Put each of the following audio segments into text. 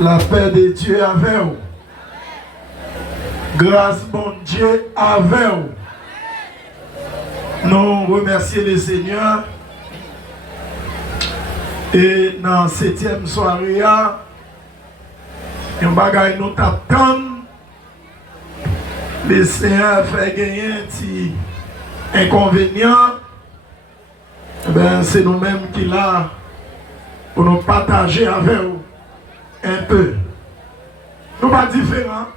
La paix de Dieu avec vous. Grâce bon Dieu avec vous. Nous remercions le Seigneur. Et dans la 7e soirée, nous avons t'attendre. Le Seigneur fait gagner un petit inconvénient. Ben, c'est nous-mêmes qui là pour nous partager avec vous un peu. Nous pas différents.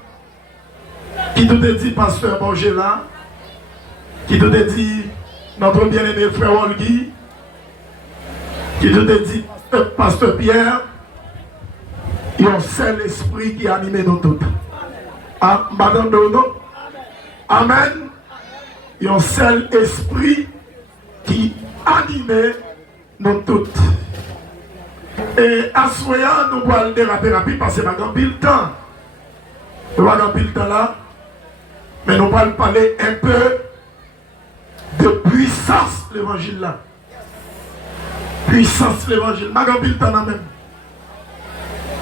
Qui tout est dit pasteur Borgela, qui tout est dit notre bien-aimé frère Olgui, qui tout est dit pasteur Pierre, il y a un seul esprit qui anime nous tous. Madame Dono, amen. Il y a un seul esprit qui anime nous toutes. Et à ce moment, nous allons déraper rapide parce que nous avons pile temps. Nous avons pile temps là. Mais nous allons parler un peu de puissance de l'évangile là. Puissance de l'évangile. Nous avons pile temps là même.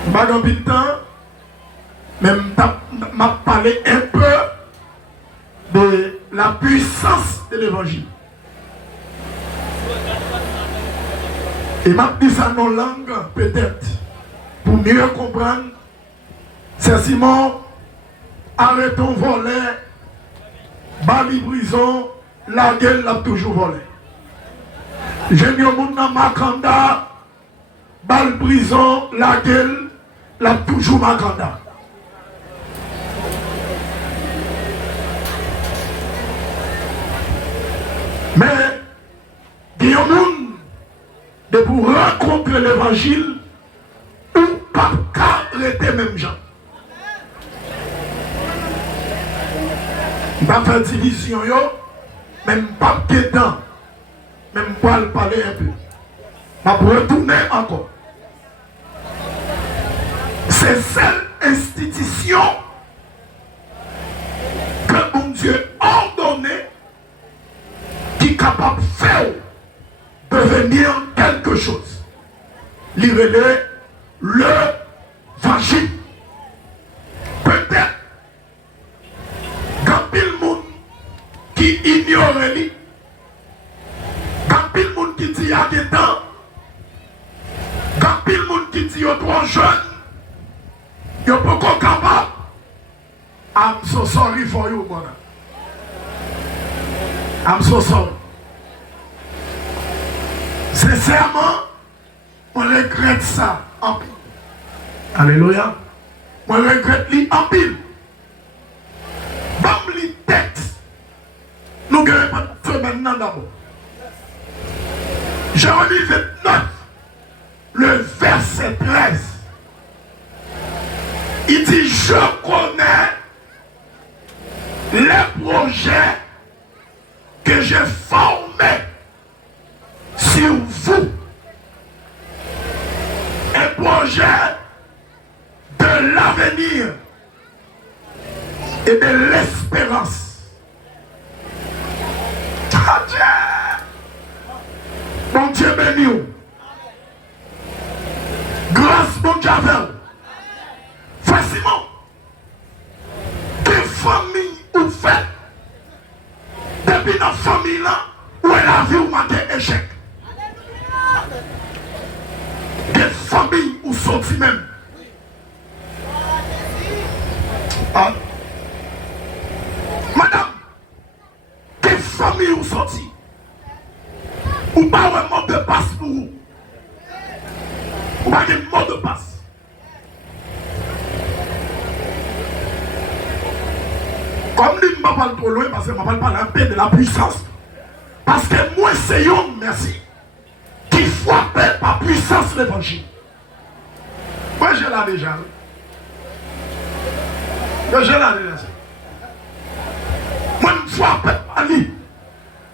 Nous avons pile temps. Même m'a parlé un peu de la puissance de l'évangile. Et m'a dit ça dans la langue, peut-être, pour mieux comprendre. C'est Simon, arrêtons voler, bali prison, la gueule l'a toujours volé. J'ai mis au monde dans Makanda, bal prison, la gueule l'a toujours Makanda. Mais, il y a un monde de pour rencontrer l'évangile ou pas arrêter même gens. Je ne vais pas faire division, même pas de temps, même pas le parler un peu. Je vais retourner encore. C'est cette institution que mon Dieu a ordonné qui est capable de faire devenir quelque chose. Livrer l'évangile. Peut-être quand il monde qui ignore lui, quand il monde qui dit il y a des temps, quand il monde qui dit il est trop jeune, il n'est pas encore capable. I'm so sorry for you, brother. I'm so sorry. Sincèrement, on regrette ça en pile. Alléluia. On regrette lui en pile. Bam li texte. Nous gagnons pas de maintenant d'abord. Jérémie 29, le verset 13. Il dit, je connais les projets que j'ai formés sur vous. Un projet de l'avenir et de l'espérance. Mon Dieu béni. Grâce mon Dieu avec vous. Facilement. Des familles ou fait. Depuis notre famille là, où elle a vu ou maté échec. Des familles où sorti même. Ah. Madame, des familles où sorti. Ou pas un mot de passe pour vous. Ou pas un mot de passe. Comme lui, je ne parle pas trop loin parce que je ne parle pas un peu de la puissance. Parce que moi, c'est un, merci, qui frappe par puissance l'évangile. Moi, je l'ai déjà. Je l'ai déjà. Moi, je ne frappe pas lui.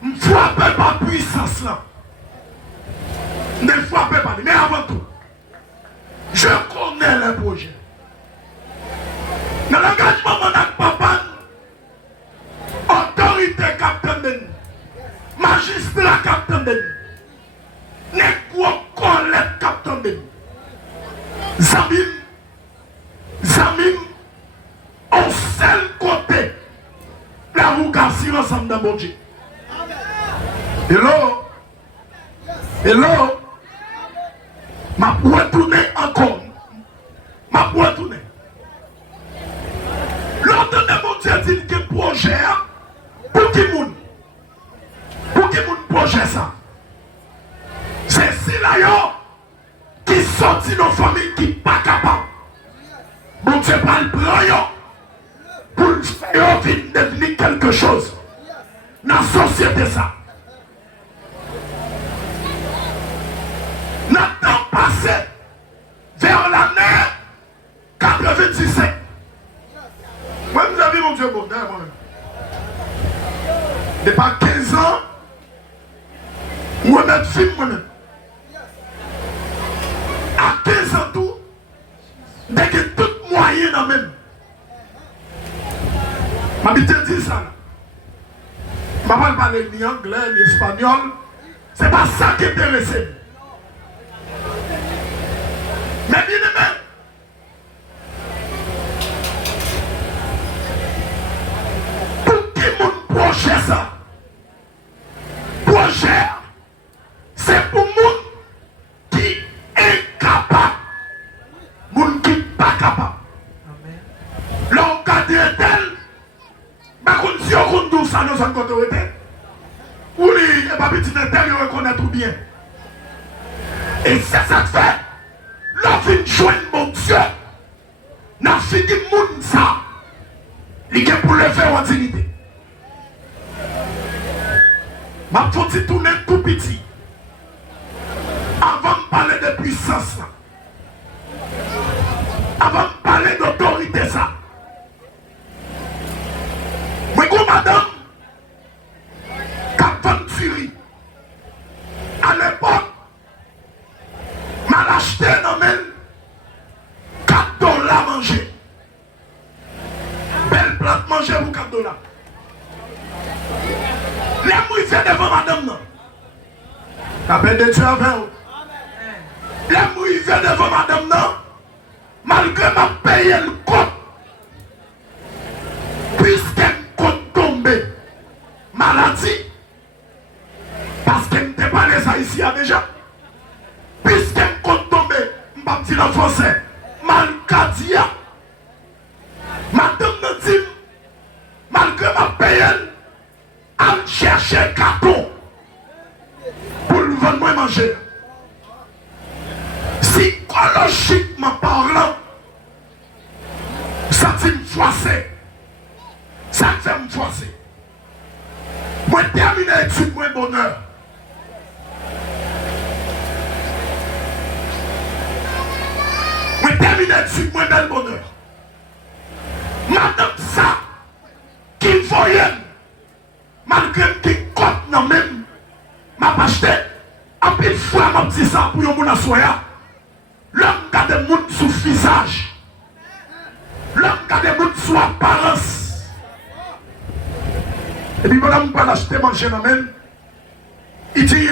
Je ne frappe pas puissance là. Je ne frappe pas lui. Mais avant tout, je connais le projet. Dans l'engagement de papa, autorité capitaine de nous, magistrat capitaine de nous, n'est quoi collecte capitaine de nous. Zabim, dans mon Dieu. Hello? Hello? Ma pour retourner encore. Ma pour retourner. L'ordre de mon Dieu dit que projet, pour qui moun? Pour qui moun projet ça? C'est si là qui sortit nos familles qui pas capable. Bon Dieu pas le prendre pour le faire devenir quelque chose dans la société ça. Dans le temps passé, vers l'année 97. Moi, vous avez mon Dieu bon, moi-même. De pas 15 ans, moi-même, film moi-même. À 15 ans tout, dès que tout moyen dans même. Ma bite dit ça. Je ne parle pas ni anglais, ni espagnol. C'est pas ça qui intéresse. Mais bien aimé, pour qui mon projet ça? Projet, c'est pour moun qui est capable. Moun qui n'est pas capable. L'on garde tel, mais si on dit ça dans un côté, ou les petit tel, ils reconnaissent tout bien. Et c'est ça que fait. L'on vient joindre mon Dieu. N'a fini moun ça. Il est pour le faire en dignité. Ma faut tourner tout petit. Avant de parler de puissance, avant de parler d'autorité, ça. Mais comme madame, Captain Fury, à l'époque, m'a acheté dans même $4 manger. Belle plate manger pour $4. Les mouilles devant madame, non. La paix de Dieu avec vous. Les mouilles devant madame, non. Malgré ma paye le compte. Puisqu'elle compte tomber. Maladie. Parce qu'elle n'était pas les Haïtiens déjà. Puisqu'elle compte tomber. Je ne vais pas dire en français. Malcadia. Madame me dit. Malgré ma paye, elle cherche un carton. Pour le vendre moi manger. Psychologiquement parlant, ça fait me froisser. Ça fait me froisser. Moi, terminer l'étude, moi, bonheur. Moi, terminer l'étude, moi, bel bonheur. Madame, ça, qui voyait, malgré qui compte dans même, m'a acheté, un peu de fois, m'a dit ça pour yon moun assoya. L'homme qui a des moun sous visage. L'homme qui a des moun sous apparence. Et puis, madame, pas l'acheter manger dans même. Il dit,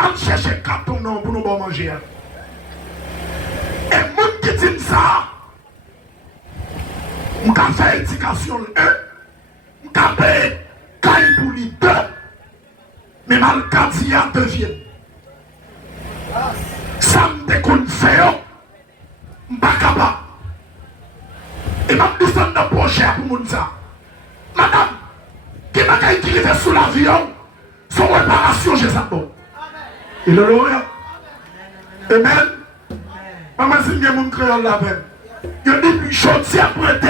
on cherche un carton pour nous manger. Et moun qui dit ça, on a fait éducation 1, on a fait caille pour les 2, mais malcadia devient. Ça me déconne fait, je ne suis pas capable. Et je me descends dans le projet pour mon ça. Madame, qui m'a équilibré sous l'avion, son réparation, j'ai ça bon. Et le lauréat. Amen. Maman, si je suis créole la peine. Je dis, puis je suis apprêté.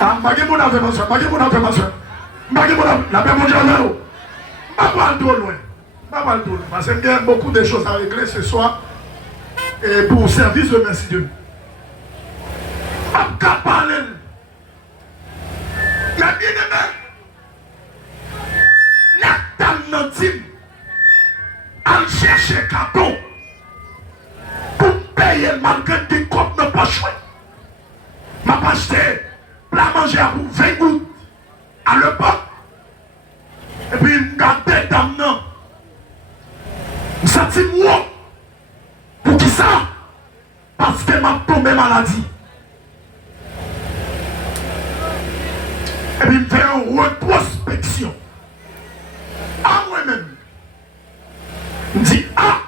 Ah, je suis mon affaire, ma soeur. Je suis mon affaire, ma soeur. Je suis mon affaire. La paix, mon Dieu, je ne vais pas trop loin. Parce qu'il y a beaucoup de choses à régler ce soir et pour le service de merci Dieu. Je ne vais pas parler. Mais bien aimé, la dame n'a dit, elle cherche un carton pour payer malgré que compte n'a pas chouette. Je n'ai pas acheté plat manger pour 20 gouttes à l'époque. Et puis, je garde dame non. Ça dit moi. Pour qui ça? Parce qu'elle m'a tombé maladie. Et puis, je fais une retrospection. À moi-même. Je dis, ah,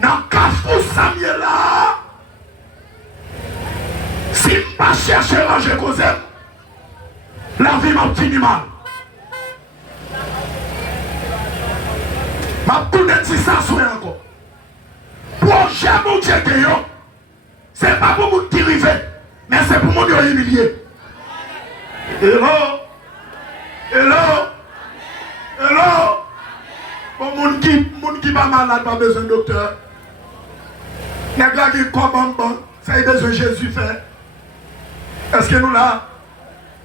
dans le cafou Samuel là, si je ne pas chercher à ranger Cosette, la vie m'a fini mal. Je vais tout dire ça sur encore. Projet mon Dieu que yo, c'est pas pour mon qui rive, mais c'est pour mon Dieu humilié. Hello? Hello? Hello? Bon, mon qui va malade, pas besoin de docteur. Les gars qui commandent, ça a besoin de Jésus fait. Est-ce que nous là,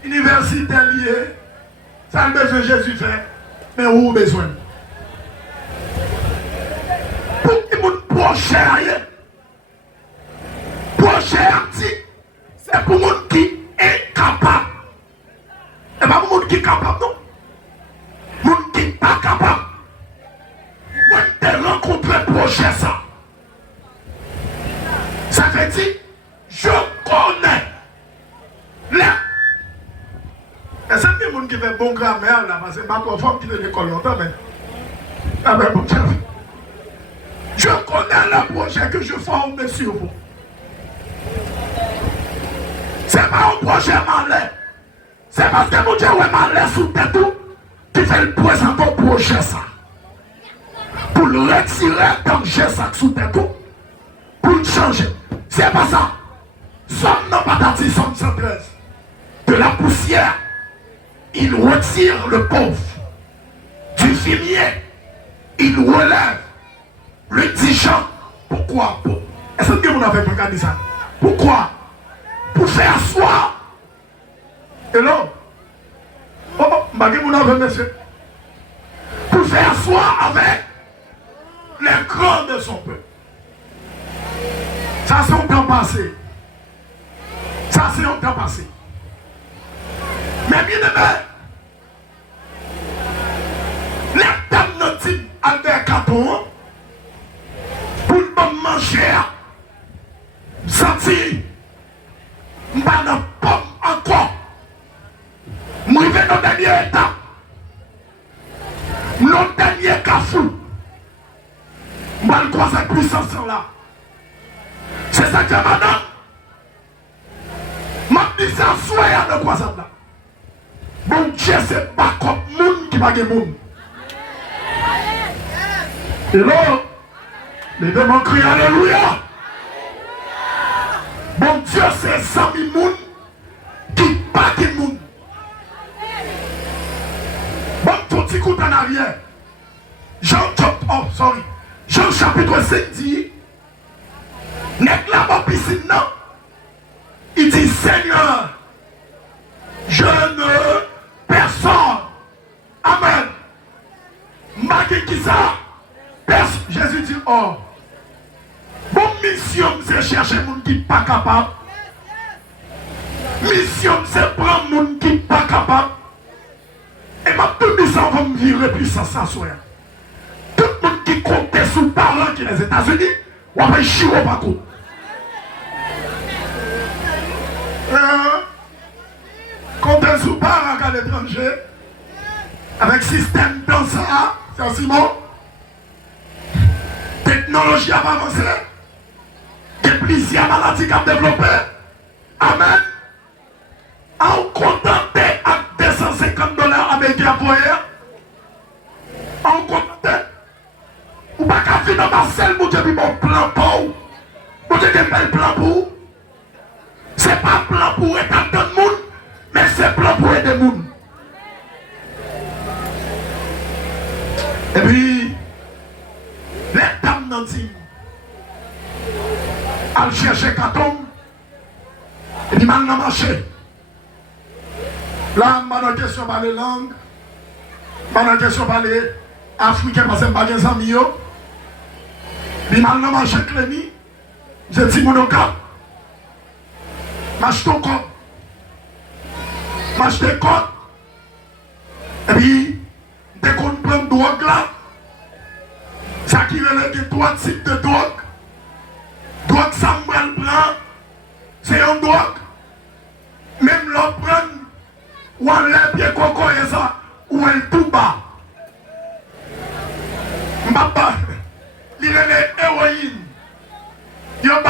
université liée, ça a besoin de Jésus fait, mais où besoin? Pour que mon projet, c'est pour mon qui est capable. Et pas pour mon qui est capable, non? Mon qui n'est pas capable. Moi, je rencontré projet ça. Ça veut dire, je connais les. Et c'est des gens qui font bon grammaire là, parce que ma femme qui est de l'école longtemps, mais. Ah ben bon, je connais le projet que je forme sur vous. C'est pas un projet malais. C'est parce que mon Dieu est malais sous tête tout qui fait le présenter au projet ça. Pour le retirer dans le geste ça sous tête tout. Pour le changer. C'est pas ça. Somme non patati, somme 113. De la poussière, il retire le pauvre. Du fumier, il relève le indigent. Pourquoi? Est-ce que vous n'avez pas dit ça? Pourquoi? Pour faire asseoir. Et là, vous n'avez monsieur. Pour faire asseoir avec les grands de son peuple. Ça c'est un temps passé. Ça c'est un temps passé. Mais bien aimé, les dames notiques Albert Caton, pour ne manger, sentir, je ne pomme encore. Je vais dans le dernier état. Notre dernier cafou. Je vais le croiser puissance là. C'est ça que madame. Je dis ça, soyez de quoi ça là. Bon Dieu, c'est pas comme monde qui va gagner monde. Et là, les démons crient Alléluia. Bon Dieu, c'est 100 000 monde qui pas gagner monde. Bon, tout petit coup en arrière. Jean chapitre 5 dit, n'est là pas piscine, non. Il dit, Seigneur, je ne personne. Amen. Marquez qui ça? Jésus dit, oh. Bon mission, c'est chercher les gens qui ne sont pas capables. Mission, c'est prendre les gens qui ne sont pas capables. Et ma toute mission va me virer puissance à soi. Tout le monde qui compte sous parents qui sont les États-Unis, on va chier au parcours. Comptez sous parents à l'étranger, avec système dans ça, c'est Simon. Technologie a avancé. Il y a plusieurs maladies qui ont développé. Amen. En contenté à $250 américains pour eux. En contenté. Ou pas qu'à finir dans ma selle, vous avez mon plan pour vous. Vous avez un bel plan pour vous. Ce n'est pas un plan pour aider tout le monde, mais c'est un plan pour aider le monde. Et puis, les dames n'ont dit, elles cherchent Caton, et puis mal n'a marché. Là, je n'ai pas question par les langues, je n'ai pas question par les Africains, parce que je n'ai pas des amis. Puis mal n'a marché, Clémy, j'ai dit mon cas. M'achète ton corps. M'achète ton corps. Et puis, dès qu'on prend de drogue là, ça qui relève trois types de drogue. Drogue ça me prend, c'est une drogue. Même l'on prend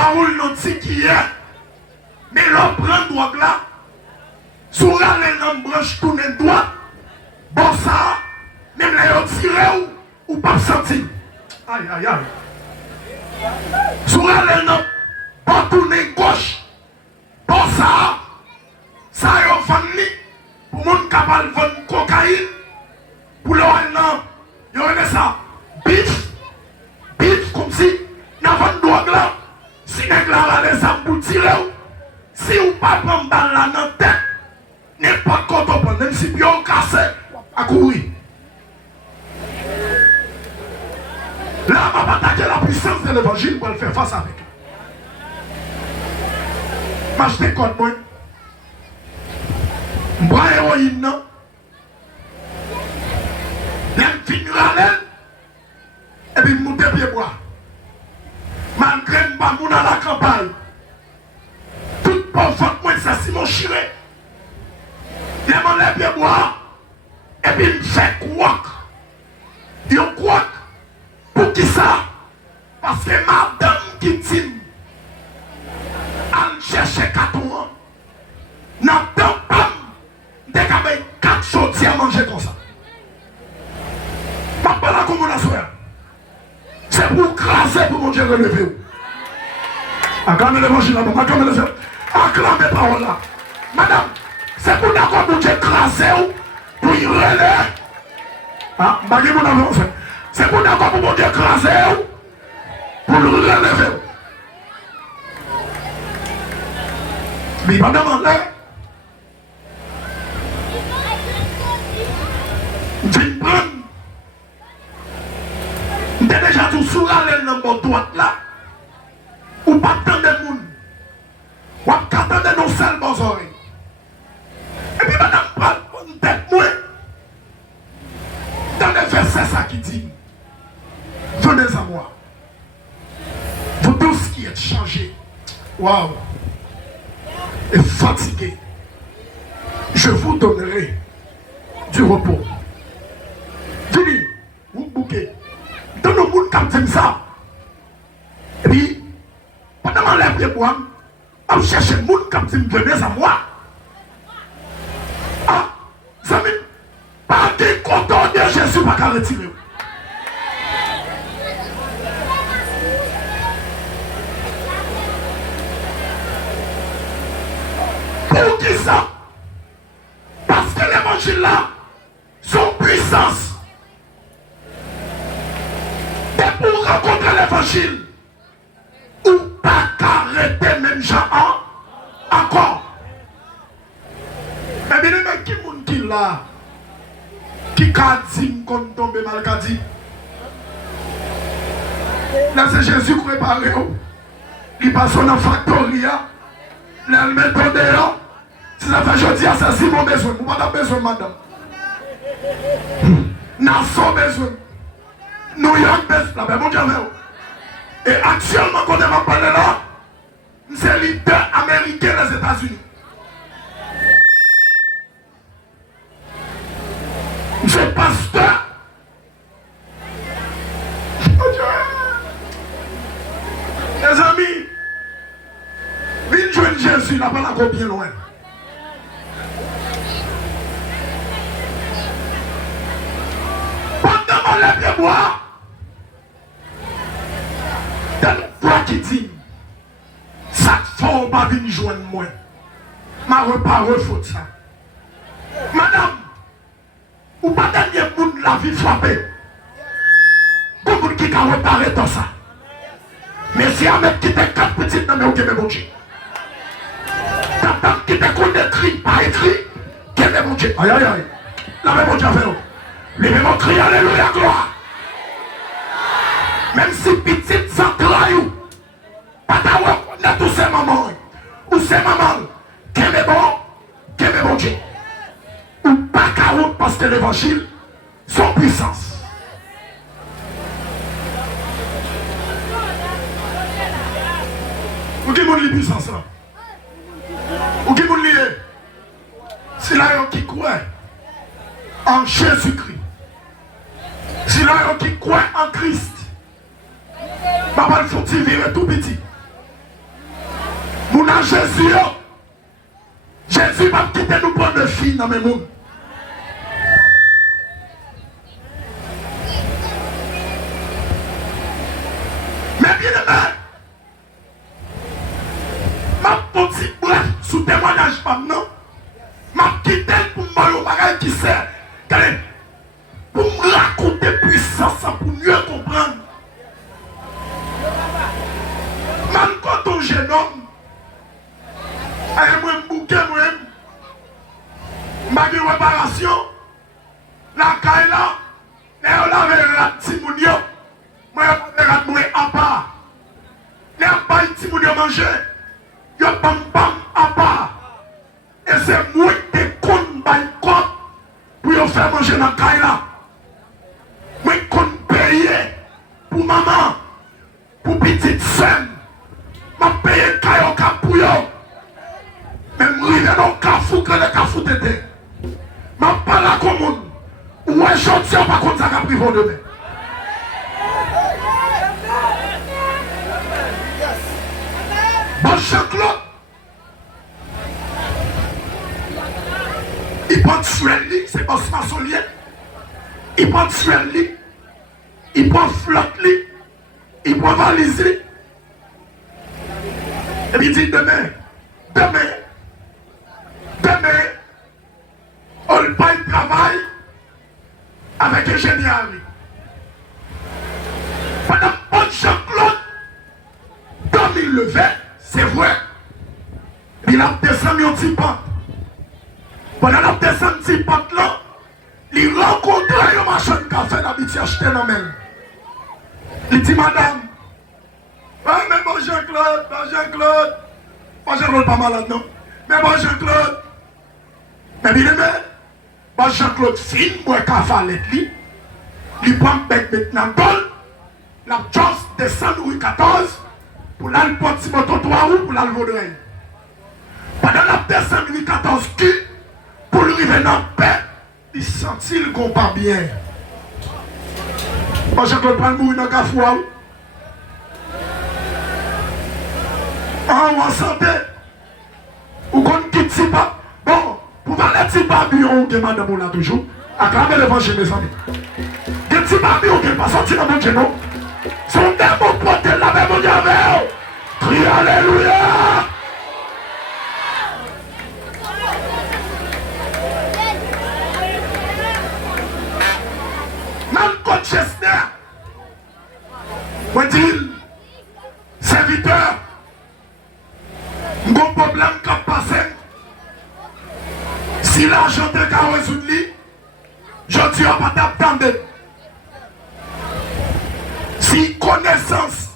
parole non dit qui est. Mais l'on prend drogue là. Sur la branche tourne droite. Bon ça, même là yon tiré ou pas senti. Aïe aïe aïe. Sur la bon tourne gauche. Bon ça yon vendu pour moun capable vendre cocaïne. Pour le non, yon aime ça. Bif comme si n'a pas de drogue là. Si nèg là les âmes pour tirer. Si ou pas prendre balle là dans tête. N'importe quoi on prend, même si bien cassé, à courir. Là, on va attaquer la puissance de l'évangile pour le faire face avec. Moi, je t'écoute, moi. Je bois héroïne, non? Je finis la laine, et puis je monte pied bois. Malgré que je suis dans la campagne, tout pour faire moi, ça, c'est mon chiré. Je m'enlève les bois et puis je fais quoi? Je crois pour qui ça? Parce que madame qui dit elle cherche 4 ans. N'attend pas de 4 choses à manger comme ça. Pas la commandation. C'est pour craser pour mon Dieu relever. Acclamez l'évangile là, acclamez la parole là. Madame. C'est pour d'accord pour écraser pour y relever. Ah, c'est pour d'accord pour écraser pour le relever. Mais il va demander. Viens prendre. Tu es déjà tout sous la laine dans votre droite là. Ou pas tant de monde. Ou pas tant de nos seuls bons oreilles. Et puis madame prend une tête moins. Dans les versets ça qui dit, venez à moi. Vous tous qui êtes changés, waouh, et fatigués, je vous donnerai du repos. Venez, vous bouquez. Dans le monde qui dit ça. Et puis, pendant les bois, on cherche le monde qui dit venez à moi. Pas de content de Jésus pas qu'à retirer. Pour qui ça? Parce que l'évangile là, son puissance. Et pour rencontrer l'évangile, ou pas qu'arrêter même gens encore. Mais bien, mais qui moun qui là? Qui a dit qu'on tombe mal qu'a dit? Là c'est Jésus qui prépare. Il passe dans la factoria. Là il met ton dehors. Si ça fait jeudi, c'est si mon besoin. Vous n'avez pas besoin, madame. Nous avons besoin. New York besoin. Là, mon Dieu. Et actuellement, quand on va parler là, c'est le leader américain des États-Unis. C'est pasteur. Les amis, viens joindre Jésus, n'a pas encore bien loin. Pendant mon lèvre de bois, dans le voix qui dit, ça faut pas venir joindre moi. Ma repare faute ça. Madame, ou pas dernier monde la vie frappée. Beaucoup qui a réparé tout ça. Mais si un mec qui te 4 petites dans mes bon Dieu. T'as qui te compte écrit, pas écrit, qui est mon Dieu. Aïe aïe aïe. La même Dieu fait. Les mêmes crient alléluia gloire. Même si petite ça travaille, pas d'avoir tous ces mamans. Ou ces mamans, qui est bon Dieu. Ou pas carotte parce que l'évangile, son puissance. Ou qui monte les puissances là? Ou qui monte les? C'est là qui croit en Jésus-Christ. C'est là qui croit en Christ. Papa, il faut vivre tout petit. Mon a Jésus, Jésus va quitter nous pour de filles dans mes mondes. Mais bien aimé, ma petite bref sous témoignage maintenant, ma quitté pour me bagage qui sert, pour me raconter puissance pour mieux comprendre. Même quand on jeune homme, moi bouquet moi-même, ma réparation, la caille là, mais on avait la timounio, moi on avait moi à part. Les pas timounio manger, yo pam pam à part. Et c'est moi qui compte par cop pour yo faire manger la caille là. Moi compte payer pour maman, pour petite femme. Ma paye caille au cap pour yo. Même rive dans cafou que le cafou t'était. Ma pas la commune. Ouais, j'en tiens pas contre ça qu'a pris vos demain. Bon, Jean-Claude, il prend sur lui, c'est pas ce maçonnier. Il prend sur lui, il prend flotte lui, il prend valise lui. Et puis il dit demain, on ne pas travail avec ingénieur. Pendant que Jean-Claude, comme il le fait, c'est vrai, il a descendu un petit pente. Pendant qu'il a descendu un petit pente là, il rencontre un marchand de café d'habitude acheté dans le même. Il dit madame, ah, mais bon Jean-Claude, bon Jean-Claude pas malade non, mais bon Jean-Claude, mais bien aimé, bon Jean-Claude fin, moi café à l'étli, il prend le bec maintenant gold, la chose descend Louis XIV, pour l'aller porter mon trottoir ou pour l'aller vaudreuil. Pendant la descend Louis XIV qui, pour lui revenir en paix, il sentit le qu'on pas bien. Bon Jean-Claude prend le mourir dans le café. En santé, ou qu'on quitte si pas. Bon, pour parler de si pas, on demande de là toujours. Acclamez l'évangile, mes amis. De si pas, on ne pas sortir dans mon genou. Son démon porte la même mon diable. Crie Alléluia. Même Colchester, moi dis, serviteur, mon problème qui a passé, si l'argent est qu'à résoudre, je dis à pas t'attendre. Si connaissance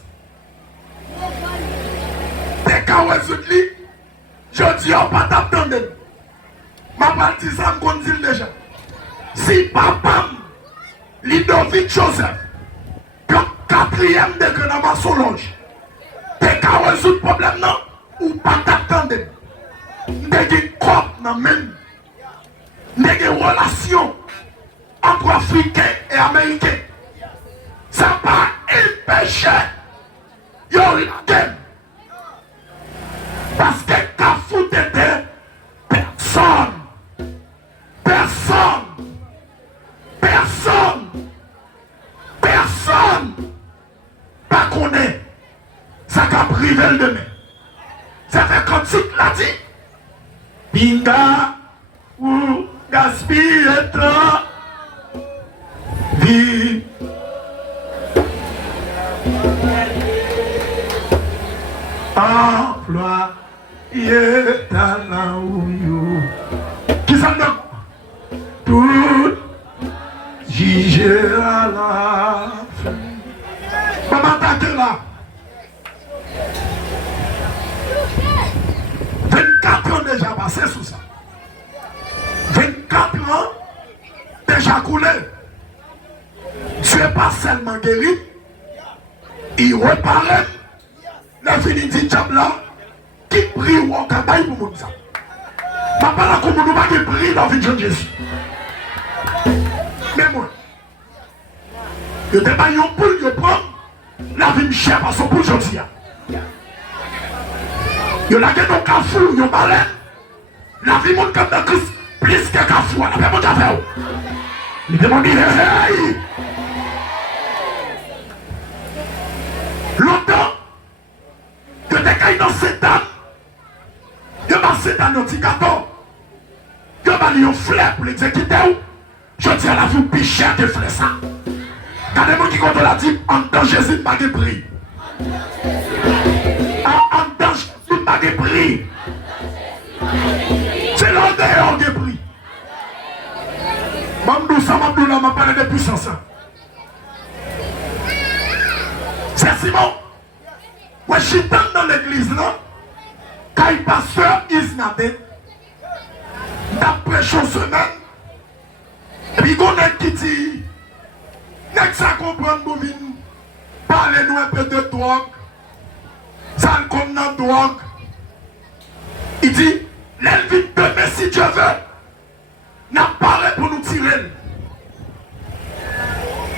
est qu'à résoudre, je dis à pas t'attendre. Ma partie ça me dit déjà. Si papa, Ludovic Joseph, comme quatrième degré dans ma Solange, t'es qu'à résoudre le problème non? Ou pas t'attendre. Des corps dans même. Des relations entre Africains et Américains. Ça pas empêché. Yo game. Parce que qu'à foutre était personne. Pas qu'on est. Ça qu'a privé le demain. Ça fait comme si tu l'as dit. Binga ou gaspille toi. Vie. Emploi. Yetanaouyo. Qui s'en donne? Tout. Jugé à la fin. Maman t'attend là. 24 ans déjà passé sous ça. 24 ans déjà coulé. Tu n'es pas seulement guéri, il reparaît. La fini dit diable là, qui prie ou en cabaye pour mon ça. Papa là, comme nous pas qui prie dans la vie de Jésus. Mais moi, je ne pas un poule, je prends la vie chère à son poule, je dis. Yo la gen ton kafou, yo baleine. La vie monte comme dans Christ, plus que kafou. La paix monte à faire. Il demande, hey! Longtemps, que t'es caillé dans cette âme, yo va cette âme, un petit gâteau. Yo va lui un fleur pour l'exécuter. Je dis à la vie, plus cher que fleur ça. Quand les gens qui comptent la dit, en tant Jésus, pas de prix. En tant Jésus, pas de prix. C'est l'ordre de prix. Mamdou, ça Mamdou, là, m'a parlé de puissance. C'est Simon. Ouais, je suis dans l'église, là. Quand il passe Isnade, d'après une semaine, et puis il y a qui dit, n'est-ce ça comprendre, Bouvine, parlez-nous un peu de drogue, ça le compte dans drogue. Il dit, l'elvite demain, si Dieu veut, n'a pas pour nous tirer.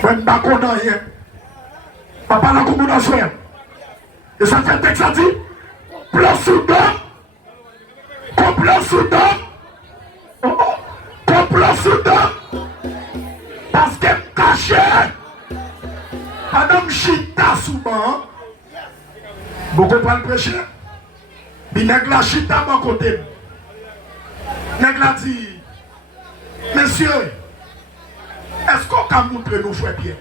Je ne sais pas rien. Papa n'a pas de soin. Et ça fait texte à dire, plan soudain, complot soudain, complot soudain, parce qu'elle me cachait. Madame Chita souvent, beaucoup pas le prêcher. Mais nèg la Chita à mon côté. Nèg la dit, monsieur, est-ce qu'on peut montrer nos frères bien?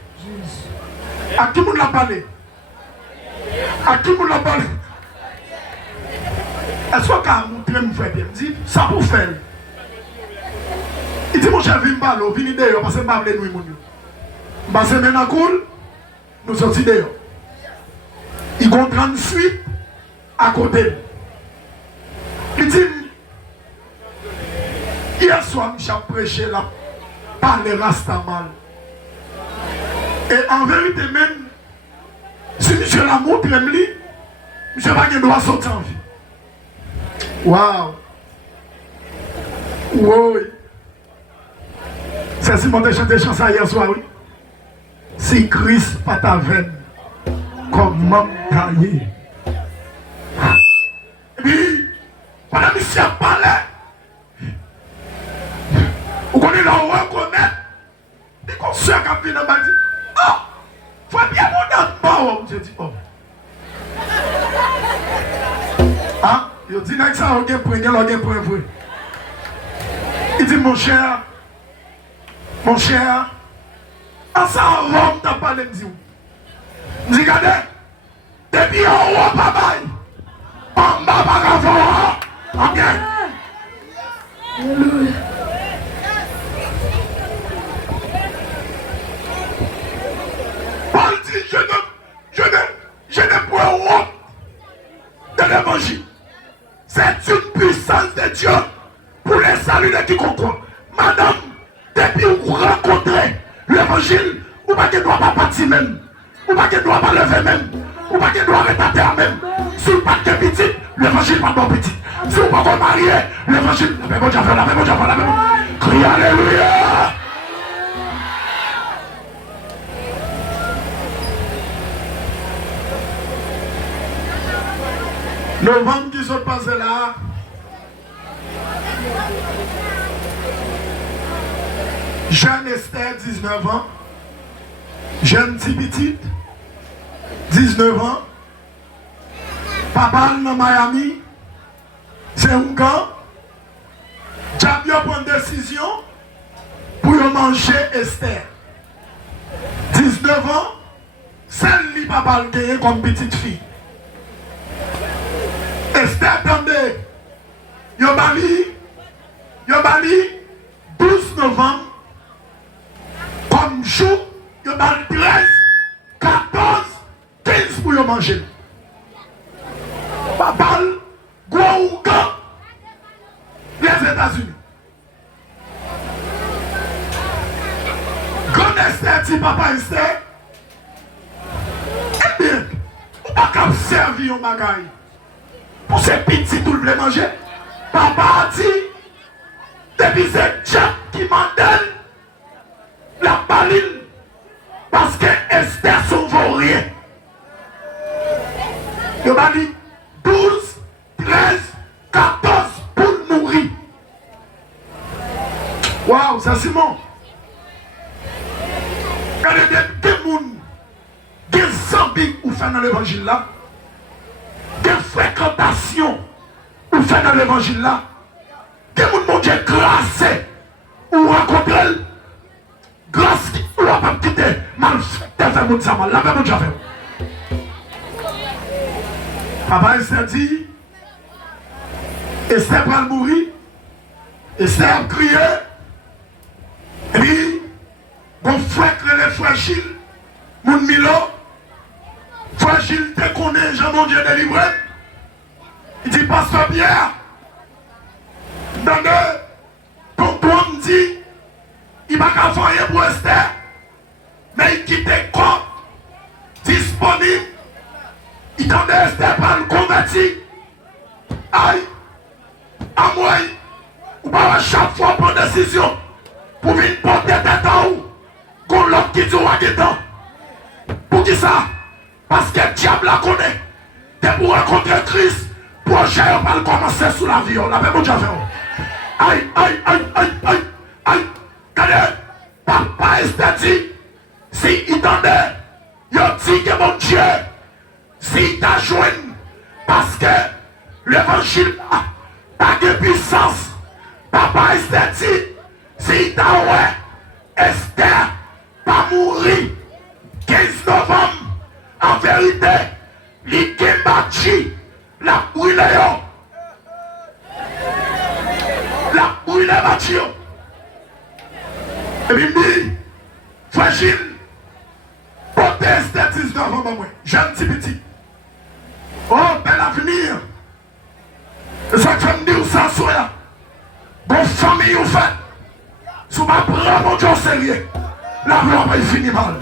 À qui vous l'a parlé? À qui vous l'a parlé? Est-ce qu'on peut montrer nos frères bien? Il dit, ça pour faire. Il dit, mon cher, viens me parler, viens dehors, parce que je ne vais pas nous nous. Parce que maintenant, nous sommes dehors. Il y a une grande suite à côté. Il dit, hier soir, j'ai prêché la parler Rastamal. Et en vérité même, si monsieur la montre, monsieur va pas droit sortir en vie. Waouh! Oui. C'est Simon de chanter chanson hier soir, oui. Si Christ pas ta veine, comment tailler? Et puis, pendant que monsieur parlait, vous connaissez là, on reconnaît. Et qu'on se fait quand il dit, oh, faut bien mon dans je dis, oh. Ah, il dit, que ça, on a un point. Il dit, mon cher, en ça, on t'a parlé de Dieu. Je dis, regardez, depuis en haut, papa, en bas, pas en bien. Alléluia. Paul dit, je ne pourrais honte de l'évangile. C'est une puissance de Dieu pour les saluts de quiconque. Madame, depuis vous rencontrez l'évangile, vous ne doit pas partir même. Vous ne doit pas lever même. Vous ne doit pas arrêter même. Si vous pas de petit, l'évangile pas bon petit. Si vous ne pas marier, l'évangile, la même chose. Crie Alléluia. Novembre qui se passe là. Jeune Esther, 19 ans. Jeune petite, 19 ans. Papa dans Miami. C'est un gars. Diable prend une décision pour manger Esther. 19 ans. Celle-là, papa le gagné comme petite fille. Esther, attendez. Yobali, 12 novembre, comme jour, Yobali 13, 14, 15 pour manger. Papa, Gouaouga, les États-Unis. Grand Esther, dit papa Esther, eh bien, on n'a pas servir au magaï. Pour ces petits tout le manger, papa a dit, depuis c'est Dieu qui m'endonne la baline, parce que Esther sauve rien. Il m'a dit 12, 13, Waouh, c'est Simon. Regardez des gens, des zombies ou fait dans l'évangile là, des fréquentations ou fait dans l'évangile là, des gens mon Dieu grâce ou rencontrer grâce ou pas quitter mal fait faire mon ça mal, la même déjà fait. Papa Esther dit, Esther va mourir, Esther a crié, et puis, mon frère que les fragiles, mon Milo, fragile dès qu'on est, j'ai mon Dieu délivré. Il dit, Pasteur Pierre, dans le tonton me dit, il m'a qu'à faire pour Esther, mais il quitte le corps disponible. Il tendait Esther par le converti. Aïe, à moi, ou pas à chaque fois prendre décision pour venir porter tête en haut, qu'on l'autre qui dit à dedans. Pour qui ça? Parce que le diable la connaît. T'es pour rencontrer Christ, projet va commencer sous la vie. La même déjà fait. Aïe, aïe, aïe, aïe, aïe, aïe. Regardez, papa Esther dit, si il tendait, il dit que mon Dieu, si t'a joué, parce que l'évangile n'a pas de puissance, papa Esther dit, si t'a ouais, Esther pas mourir 15 novembre, en vérité, il est battu, la brûlée, la brûlée battue. Et puis il me dit, fragile, portez Esther 19 ans, moi, jeune petit. Oh, bel avenir. Et ça fait me dire ça, soya. Bonne famille, vous faites. Si vous ne prenez pas mon Dieu au sérieux, la gloire va finir mal.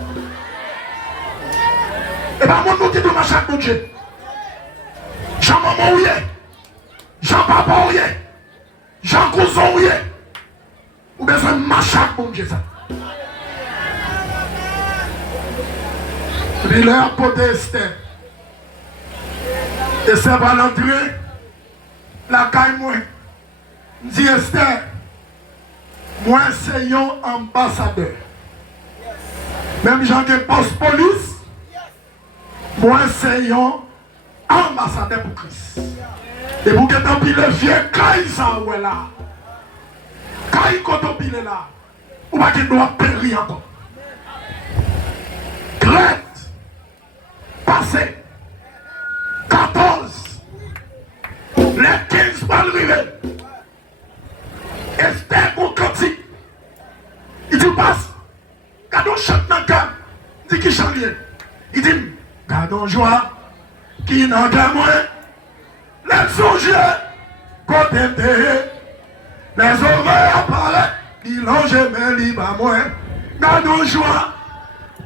Et bien, mon Dieu, de chaque mon Dieu. Jean maman ouye, Jean papa ouye, Jean cousin ouye. Ou besoin de machaque mon Dieu ça. Et puis leur pote Esther. Esther va l'entrer, la caille moi. Dit Esther, moi c'est un ambassadeur. Même Jean qui poste police, moi c'est un ambassadeur pour Christ. Et pour que tu pile le vieux caille ça ou là. Caille quand tu pile là, ou pas qu'il doit périr encore. Crête, passé. 14, les 15 balles arrivées. Esther au cantique. Il dit passe. Gardons chante dans le cœur. Il dit qui chante bien. Il dit gardons joie. Qui n'a qu'à moi. Les songes. Côté les oreilles apparaissent. Il longe mais libre à moi. Gardons joie.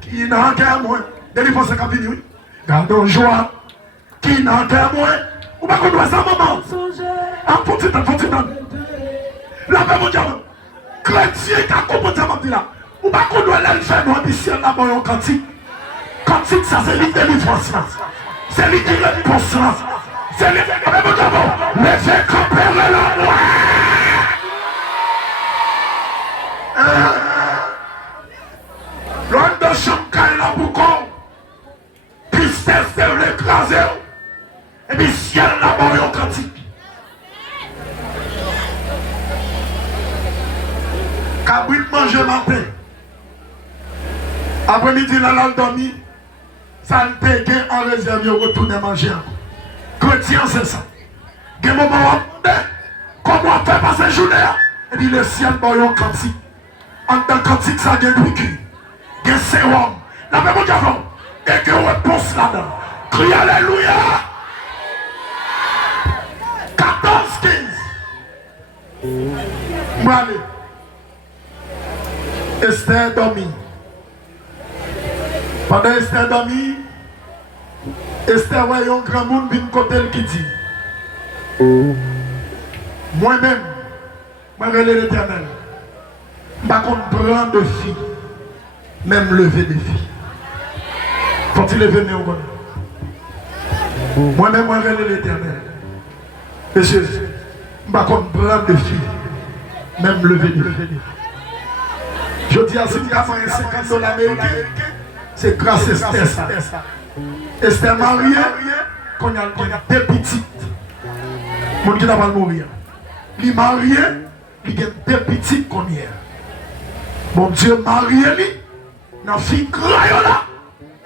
Qui n'a qu'à moi. Délivre ce capini, oui. Gardons joie. Qui n'a qu'à moi. Ou pas qu'on doit ça, maman. En faut la même mon diable. Chrétien qui a compris ça, m'a dit là. Ou pas qu'on doit aller faire nos ambitions là-bas en cantique. Cantique, ça c'est l'île de délivrance. C'est l'île de réponse. C'est l'île de mon diable. Mais j'ai campé la loi. L'homme de Chancaille la boucon. Tristesse de l'écraser. Et puis ciel là-bas en cantique. Cabrit manger matin. Après-midi, là, là, dormi. Ça ne peut pas en réserve au retourner manger. Chrétien, c'est ça. Il y a un moment où comment faire passer la journée. Et puis le ciel, il y a un cantique. En tant que cantique, ça a un piqûre. Il y a un sérum. La même chose. Et que réponse là-dedans. Crie Alléluia. 14-15. Allez. Esther dormi. Pendant Esther dormi, Esther voyait un grand monde vient côté qui dit moi-même, je relève l'Éternel. Je ne vais pas prendre de filles, même lever des filles. Faut-il lever mes oreilles? Moi-même, je relève l'Éternel. Monsieur, je ne vais pas prendre de filles, même lever des filles. Je dis à ce gars, $50 américains, c'est grâce à Esther. Esther mariée, qu'on a deux petites. Mon qui n'a pas mourir. Il marié, il y a deux petites qu'on y a. Bon Dieu marié, il a fait crayon là.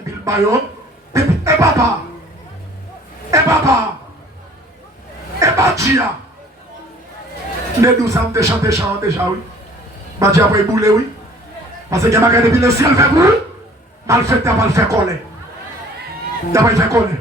Et puis le baillon, et papa, et Badia. Les 12 ans de chanter déjà, oui. Badia après bouler, oui. Parce que quand depuis le ciel fait brûler, mal fait, t'as mal fait coller. T'as mal fait coller.